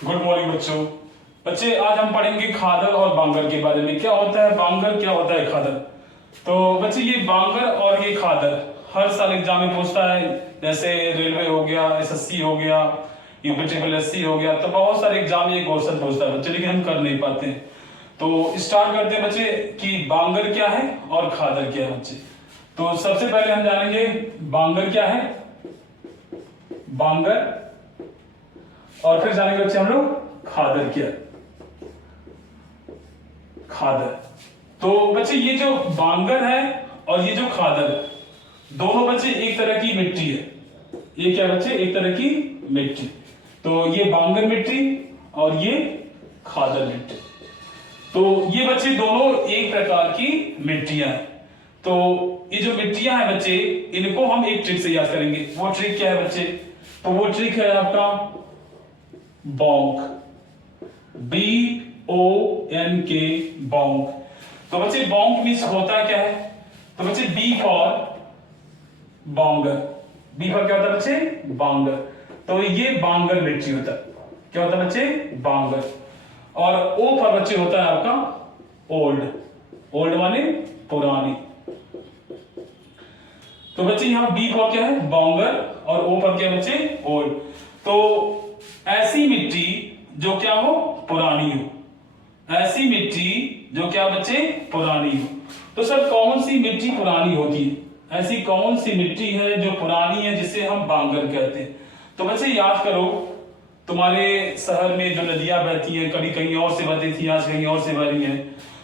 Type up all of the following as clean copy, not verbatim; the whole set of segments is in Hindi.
गुड मॉर्निंग बच्चों। बच्चे आज हम पढ़ेंगे खादर और बांगर के बारे में। क्या होता है बांगर, क्या होता है खादर। तो बच्चे ये बांगर और ये खादर हर साल एग्जाम में पूछता है। जैसे रेलवे हो गया, एसएससी हो गया, यूपीएससी हो गया, तो बहुत सारे एग्जाम में ये क्वेश्चन पूछता है बच्चे, लेकिन हम कर नहीं पाते हैं। तो स्टार्ट करते हैं बच्चे कि बांगर क्या है और खादर क्या है बच्चे। तो सबसे पहले हम जानेंगे बांगर क्या है, बांगर, और फिर जानेंगे बच्चे हम लोग खादर क्या है, खादर। तो बच्चे ये जो बांगर है और ये जो खादर, दोनों बच्चे एक तरह की मिट्टी है। ये क्या बच्चे, एक तरह की मिट्टी। तो ये बांगर मिट्टी और ये खादर मिट्टी। तो ये बच्चे दोनों एक प्रकार की मिट्टियां हैं। तो ये जो मिट्टियां हैं बच्चे, इनको हम एक ट्रिक से याद करेंगे। वो ट्रिक क्या है बच्चे, तो वो ट्रिक है आपका बॉन्क, BONK, बॉन्क। तो बच्चे बॉन्क मीन्स होता क्या है, तो बच्चे B for Bangar, B for क्या होता है बच्चे, बांगर। तो ये बांगर मिट्टी होता है। क्या होता है बच्चे, बांगर। और O फॉर बच्चे होता है आपका ओल्ड, ओल्ड माने पुरानी। तो बच्चे यहां B फॉर क्या है, बांगर, और O फॉर क्या बच्चे, ओल्ड। तो ऐसी मिट्टी जो क्या हो, पुरानी हो, ऐसी मिट्टी जो क्या बच्चे, पुरानी हो। तो सर कौन सी मिट्टी पुरानी होती है, ऐसी कौन सी मिट्टी है जो पुरानी है जिसे हम बांगर कहते हैं। तो बच्चे याद करो, तुम्हारे शहर में जो नदियां बहती हैं, कभी कहीं और से बहती थी, आज कहीं और से बह रही हैं।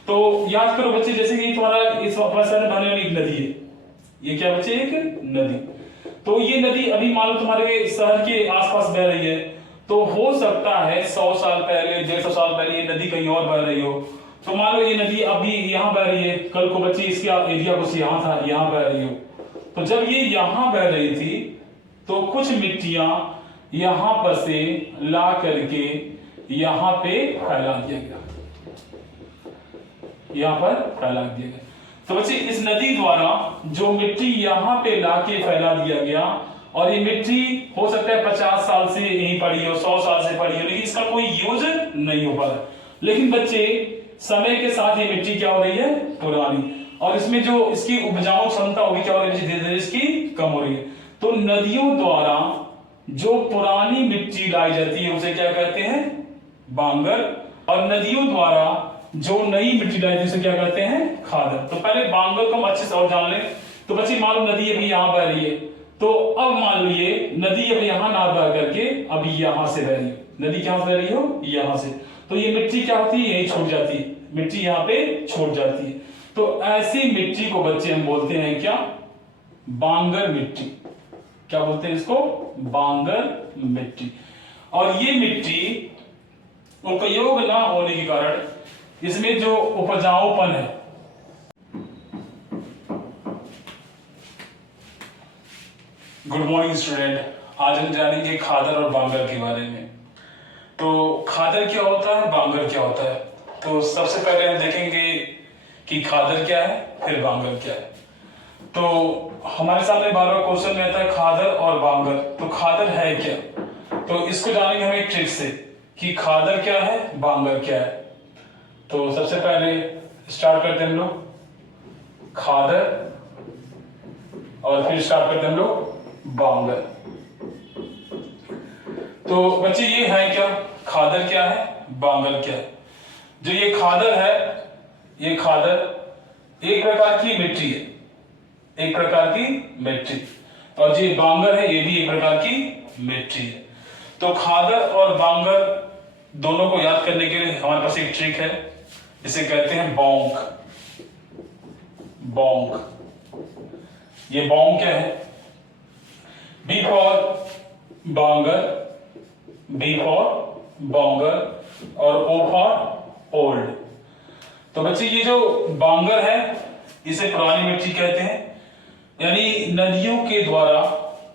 तो याद करो बच्चे, जैसे कि तुम्हारा इस शहर में बहने वाली एक नदी है, ये क्या बच्चे, एक नदी। तो ये नदी अभी मान लो तुम्हारे शहर के आसपास बह रही है। तो हो सकता है 100 साल पहले, 150 साल पहले ये नदी कहीं और बह रही हो। तो मान लो ये नदी अभी यहाँ बह रही है, कल को बच्चे इसके एरिया कुछ यहाँ था, यहाँ बह रही हो। तो जब ये यहाँ बह रही थी तो कुछ मिट्टियां यहाँ पर से ला करके यहाँ पे फैला दिया गया, यहाँ पर फैला दिया गया। तो बच्चे इस नदी द्वारा जो मिट्टी यहाँ पे लाके फैला दिया गया, और ये मिट्टी हो सकता है 50 साल से यहीं पड़ी हो, 100 साल से पड़ी हो, लेकिन इसका कोई यूज नहीं हो पा रहा। लेकिन बच्चे समय के साथ ये मिट्टी क्या हो रही है, पुरानी, और इसमें जो इसकी उपजाऊ क्षमता होगी क्या हो रही है, धीरे धीरे इसकी कम हो रही है। तो नदियों द्वारा जो पुरानी मिट्टी लाई जाती है उसे क्या कहते हैं, बांगर, और नदियों द्वारा जो नई मिट्टी लाई जाती है उसे क्या कहते हैं, खादर। तो पहले बांगर को हम अच्छे से और जान लें। तो बच्चे मान लो नदी अभी यहां बह रही है, तो अब मान लो ये नदी अब यहां ना बह करके अभी यहां से बह रही है, नदी कहां से बह रही हो, यहां से। तो ये मिट्टी क्या होती है, यही छूट जाती है, मिट्टी यहां पे छूट जाती है। तो ऐसी मिट्टी को बच्चे हम बोलते हैं क्या, बांगर मिट्टी। क्या बोलते हैं इसको, बांगर मिट्टी। और ये मिट्टी उपयोग ना होने के कारण इसमें जो उपजाऊपन है, गुड मॉर्निंग स्टूडेंट। आज हम जानेंगे खादर और बांगर के बारे में। तो खादर क्या होता है, बांगर क्या होता है। तो सबसे पहले हम देखेंगे कि खादर क्या है, फिर बांगर क्या है। तो हमारे सामने बार बार क्वेश्चन में आता है खादर और बांगर। तो खादर है क्या, तो इसको जानेंगे हम एक ट्रिक से कि खादर क्या है, बांगर क्या है। तो सबसे पहले स्टार्ट करते हैं हम लोग खादर, और फिर स्टार्ट करते हैं हम लोग बांगर। तो बच्चे ये है क्या, खादर क्या है, बांगर क्या है। जो ये खादर है, ये खादर एक प्रकार की मिट्टी है, एक प्रकार की मिट्टी, और जो बांगर है ये भी एक प्रकार की मिट्टी है। तो खादर और बांगर दोनों को याद करने के लिए हमारे पास एक ट्रिक है, इसे कहते हैं बॉन्क, बॉन्क। ये बॉन्क क्या है, B for Bangar, B for Bangar, और O फॉर ओल्ड। तो बच्चे ये जो बांगर है इसे पुरानी मिट्टी कहते हैं, यानी नदियों के द्वारा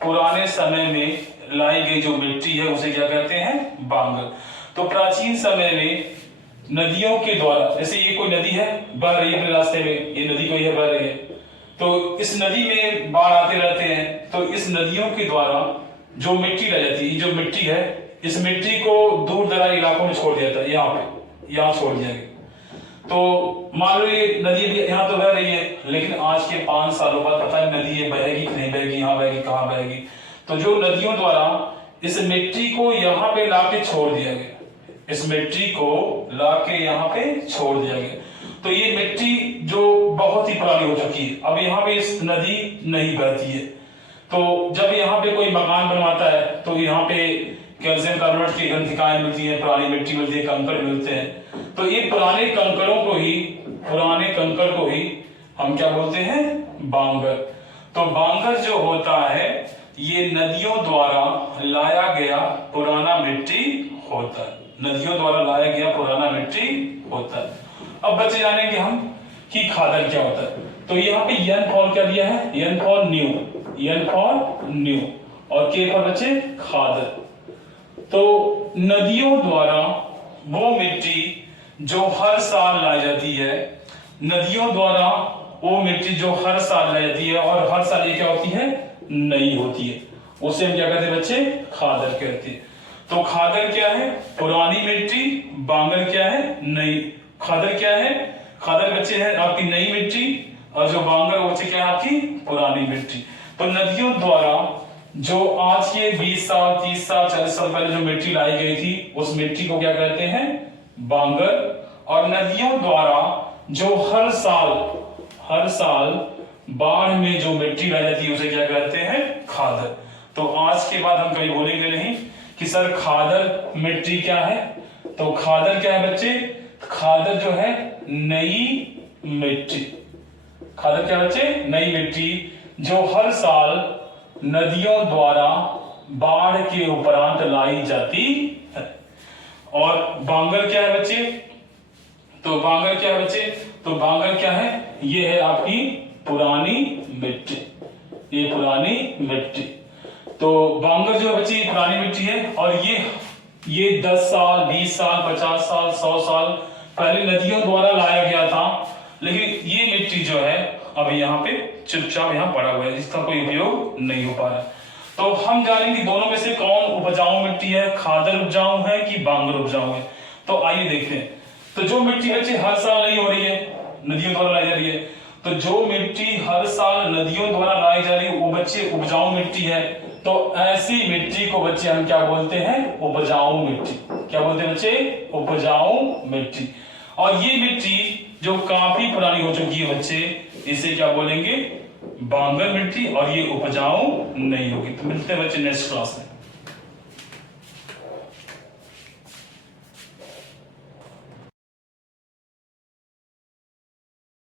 पुराने समय में लाई गई जो मिट्टी है उसे क्या कहते हैं, बांगर। तो प्राचीन समय में नदियों के द्वारा, जैसे ये कोई नदी है बह रही है अपने रास्ते में, ये नदी कोई है बह रही है, तो इस नदी में बाढ़ आते रहते हैं। तो इस नदियों के द्वारा जो मिट्टी लाई जाती है, जो मिट्टी है इस मिट्टी को दूर दराज इलाकों में छोड़ दिया था, यहाँ छोड़ दिया गया। तो मान लो ये नदी भी यहाँ तो बह रही है, लेकिन आज के 5 सालों बाद पता है नदी ये बहेगी कि नहीं बहेगी, यहाँ बहेगी कहाँ बहेगी। तो जो नदियों द्वारा इस मिट्टी को यहाँ पे लाके छोड़ दिया गया, इस मिट्टी को लाके यहाँ पे छोड़ दिया गया। तो ये मिट्टी जो बहुत ही पुरानी हो चुकी है, अब यहाँ पे इस नदी नहीं बहती है। तो जब यहाँ पे कोई मकान बनवाता है तो यहाँ पे कैल्शियम कार्बोनेट की ग्रंथिकाएं मिलती हैं, पुरानी मिट्टी मिलती है, कंकड़ मिलते हैं। तो ये पुराने कंकड़ को ही हम क्या बोलते हैं, बांगर। तो बांगर जो होता है ये नदियों द्वारा लाया गया पुराना मिट्टी होता है, नदियों द्वारा लाया गया पुराना मिट्टी होता है। अब बच्चे जानेंगे हम कि खादर क्या होता है। तो यहाँ पे एन फॉर क्या दिया है, एन फॉर न्यू और के फॉर बच्चे खादर। तो नदियों द्वारा वो मिट्टी जो हर साल लाई जाती है, नदियों द्वारा वो मिट्टी जो हर साल लाई जाती है और हर साल ये क्या होती है, नई होती है, उसे हम क्या कहते हैं बच्चे, खादर कहते हैं। तो खादर क्या है, पुरानी मिट्टी, बांगर क्या है, नई। खादर क्या है, खादर बच्चे है आपकी नई मिट्टी और जो बांगर बच्चे क्या है आपकी पुरानी मिट्टी। तो नदियों द्वारा जो आज के 20 साल 30 साल 40 साल पहले जो मिट्टी लाई गई थी उस मिट्टी को क्या कहते हैं, बांगर। और नदियों द्वारा जो हर साल बाढ़ में जो मिट्टी लाई जाती है उसे क्या कहते हैं, खादर। तो आज के बाद हम कभी बोलेंगे नहीं कि सर खादर मिट्टी क्या है। तो खादर क्या है बच्चे, खादर जो है नई मिट्टी। खादर क्या बच्चे, नई मिट्टी जो हर साल नदियों द्वारा बाढ़ के उपरांत लाई जाती है। और बांगर क्या है बच्चे, तो बांगर क्या है बच्चे, तो बांगर क्या है, ये है आपकी पुरानी मिट्टी, ये पुरानी मिट्टी। तो बांगर जो बच्चे ये पुरानी मिट्टी है और ये 10 साल 20 साल 50 साल 100 साल पहले नदियों द्वारा लाया गया था, लेकिन ये मिट्टी जो है अब यहाँ पे चुपचाप यहाँ पड़ा हुआ है, जिसका कोई उपयोग नहीं हो पा रहा। तो हम जानेंगे दोनों में से कौन उपजाऊ मिट्टी है, खादर उपजाऊ है कि बांगर उपजाऊ है। तो आइए देखते हैं। तो जो मिट्टी बच्चे हर साल नहीं हो रही है, नदियों द्वारा लाई जा रही है, तो जो मिट्टी हर साल नदियों द्वारा लाई जा रही है वो बच्चे उपजाऊ मिट्टी है। तो ऐसी मिट्टी को बच्चे हम क्या बोलते हैं, उपजाऊ मिट्टी। क्या बोलते हैं बच्चे, उपजाऊ मिट्टी। और ये मिट्टी जो काफी पुरानी हो चुकी है बच्चे, इसे क्या बोलेंगे, बांगर मिट्टी, और ये उपजाऊ नहीं होगी। तो मिलते हैं बच्चे नेक्स्ट क्लास में।